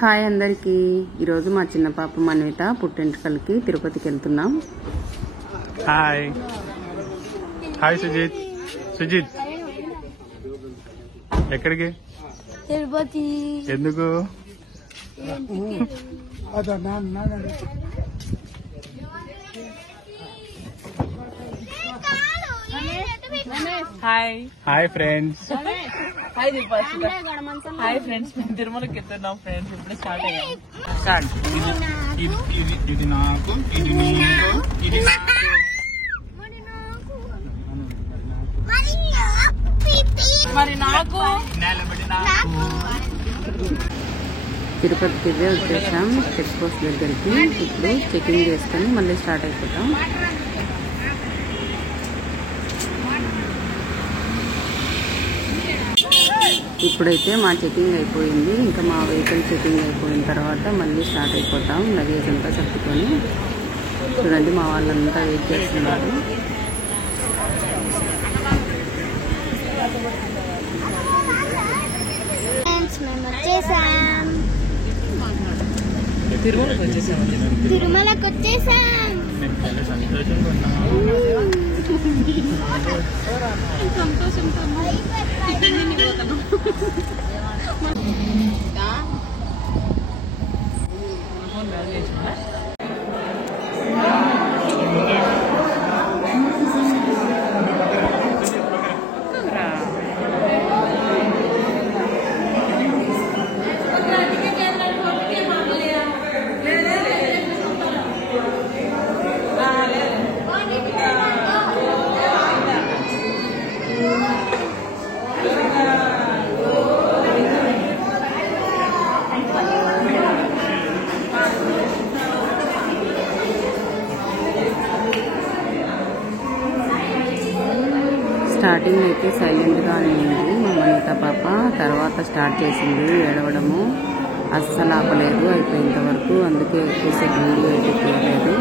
Hi అందరికీ. ఈరోజు మా చిన్న పాప మన్విత పుట్టింటికలకి తిరుపతికి వెళ్తున్నాం. Hi hi Sujith. సుజిత్ ఎక్కడికి? తిరుపతి. ఎందుకు? Hi hi friends. Hi Deepashita. Hi friends, మేము తిరుమలకి వెళ్తున్నాం ఫ్రెండ్స్. ఇప్పుడు స్టార్ట్ అయ్యాం. స్టార్ట్. ఇది నాకు, ఇది నీకు, ఇది మరి నాకు తిరుపతికి వచ్చేసాం చెక్ పోస్ట్ దగ్గరికి. ఇప్పుడు చెకింగ్ చేసుకొని మళ్ళీ స్టార్ట్ అయిపోతాం. ఇప్పుడైతే మా చెకింగ్ అయిపోయింది. ఇంకా మా వెహికల్ చెకింగ్ అయిపోయిన తర్వాత మళ్ళీ స్టార్ట్ అయిపోతాం. లగేజ్ అంతా సర్దుకొని. చూడండి మా వాళ్ళంతా వెయిట్ చేస్తున్నారు. తిరుమలకి వచ్చేసాం. సంతోషంతో స్టార్టింగ్ అయితే సైలెంట్గా అనింది మా మన్విత పాప. తర్వాత స్టార్ట్ చేసింది ఏడవడము. అస్సలు ఆపలేదు అయిపోయేంత వరకు. అందుకే ఎక్కువసేపు వీడియో ఎడిట్ చేయలేదు.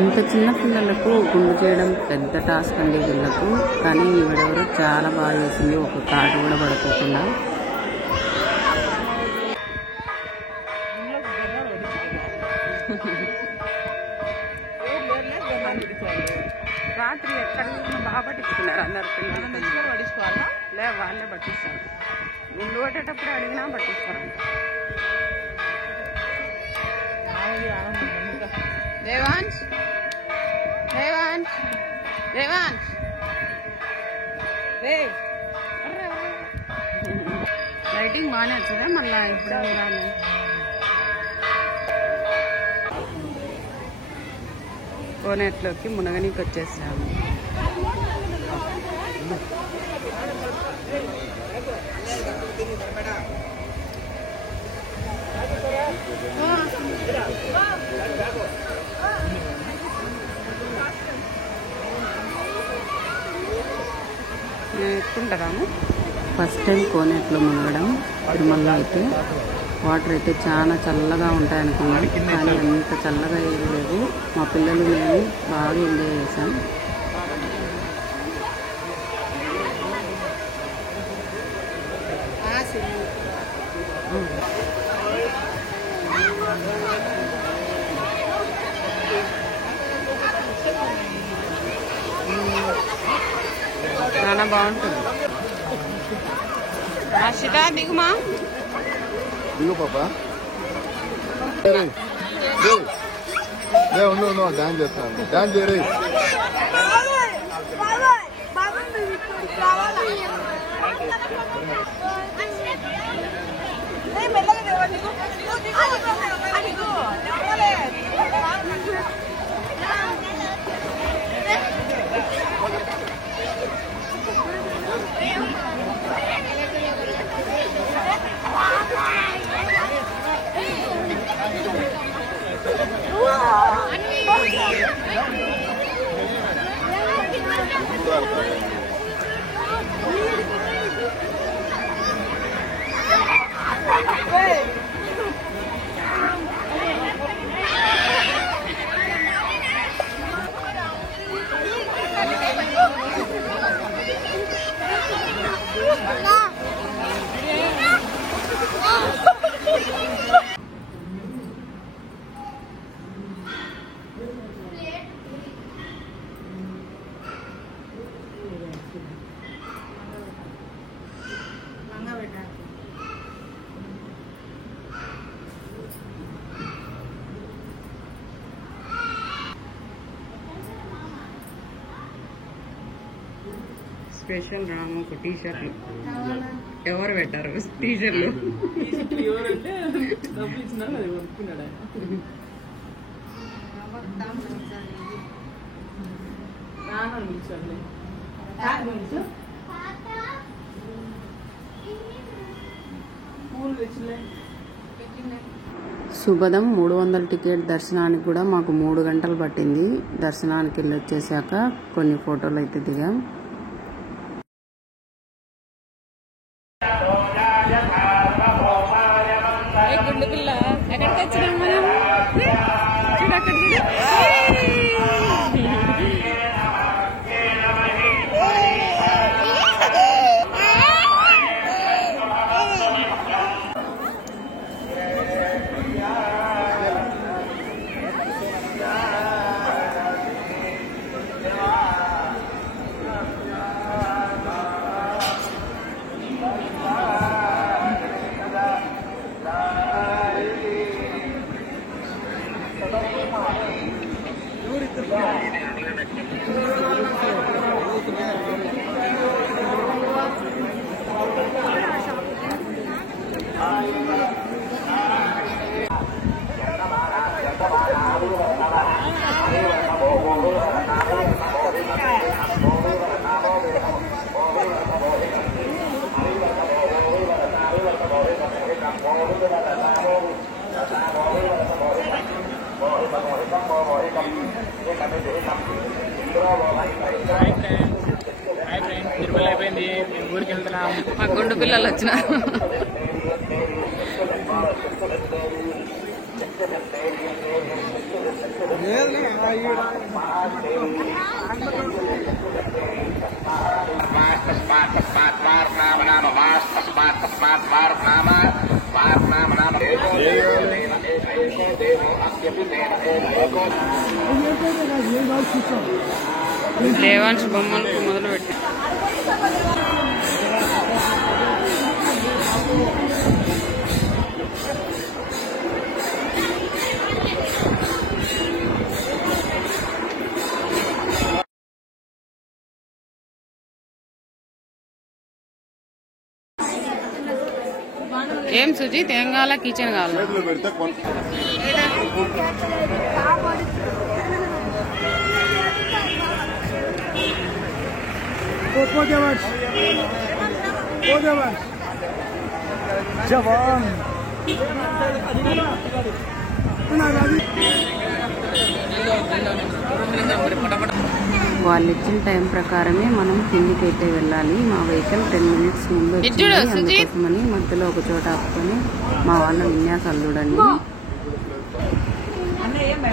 ఇంత చిన్న పిల్లలకు గుండు చేయడం పెద్ద టాస్క్ అండి వీళ్ళకు. కానీ ఈవిడెవరు చాలా బాగా చేసింది, ఒక కాటు కూడా పడుకోకుండా. రాత్రి ఎక్కడ బాగా పట్టించుకున్నారు అందరు పిల్లలు. పట్టించుకోవాలా? లే వాళ్ళే పట్టిస్తారు. గుండు కొట్టేటప్పుడు అడిగినా పట్టిస్తారు. దేవాంశ్ దేవాంశ్ దేవాంశ్ లైటింగ్ బాగానే వచ్చిందా? మళ్ళా ఇప్పుడు రాను. కోనేట్లోకి మునగనీకి వచ్చేసాము. ఎక్కుంటాము. ఫస్ట్ టైం కోనేట్లో మునగడం తిరుమలలో. అయితే వాటర్ అయితే చాలా చల్లగా ఉంటాయనుకున్నాం, కానీ అంత చల్లగా ఏం లేదు. మా పిల్లలు మేము బాగా ఎంజాయ్ చేసాం. చాలా బాగుంటుంది. రాషిత దిగుమా. దిగు పాపా. ఉండు డాన్స్ చేస్తాను. డాన్స్ చేయరు. స్పెషల్ రాముకు టీషర్ట్లు ఎవరు పెట్టారు టీషర్ట్లు ఎవరంటే డబ్బులు ఇచ్చినా అది కొనుక్కున్నాడు ఆయన పిలిచాడులే పూలు తెచ్చిలే శుభదం 300 టికెట్ దర్శనానికి కూడా మాకు 3 గంటలు పట్టింది. దర్శనానికి వెళ్ళి వచ్చేసాక కొన్ని ఫోటోలు అయితే దిగాం. గుండు పిల్ల ఎక్కడికి వచ్చినాం మనం చూడు అక్కడ తిరుమల అయిపోయింది, ఊరికి వెళ్తున్నాం. మా గుండు పిల్లలు వచ్చినారు. దేవాంశ్ బొమ్మలకు మొదలు పెట్టి ఏం సుజిత్ ఏం కావాలా? కిచెన్ కావాలా? జవాన్ వాళ్ళు ఇచ్చిన టైం ప్రకారమే మనం కిందికి అయితే వెళ్ళాలి. మా వెహికల్ 10 మినిట్స్ ముందు వచ్చింది. అందుకోసమని మధ్యలో ఒక చోట ఆపుకొని మా వాళ్ళ విన్యాసాలు చూడండి.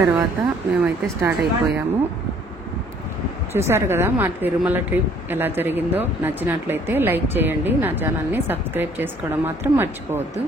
తర్వాత మేమైతే స్టార్ట్ అయిపోయాము. చూశారు కదా మా తిరుమల ట్రిప్ ఎలా జరిగిందో. నచ్చినట్లయితే లైక్ చేయండి. నా ఛానల్ని సబ్స్క్రైబ్ చేసుకోవడం మాత్రం మర్చిపోవద్దు.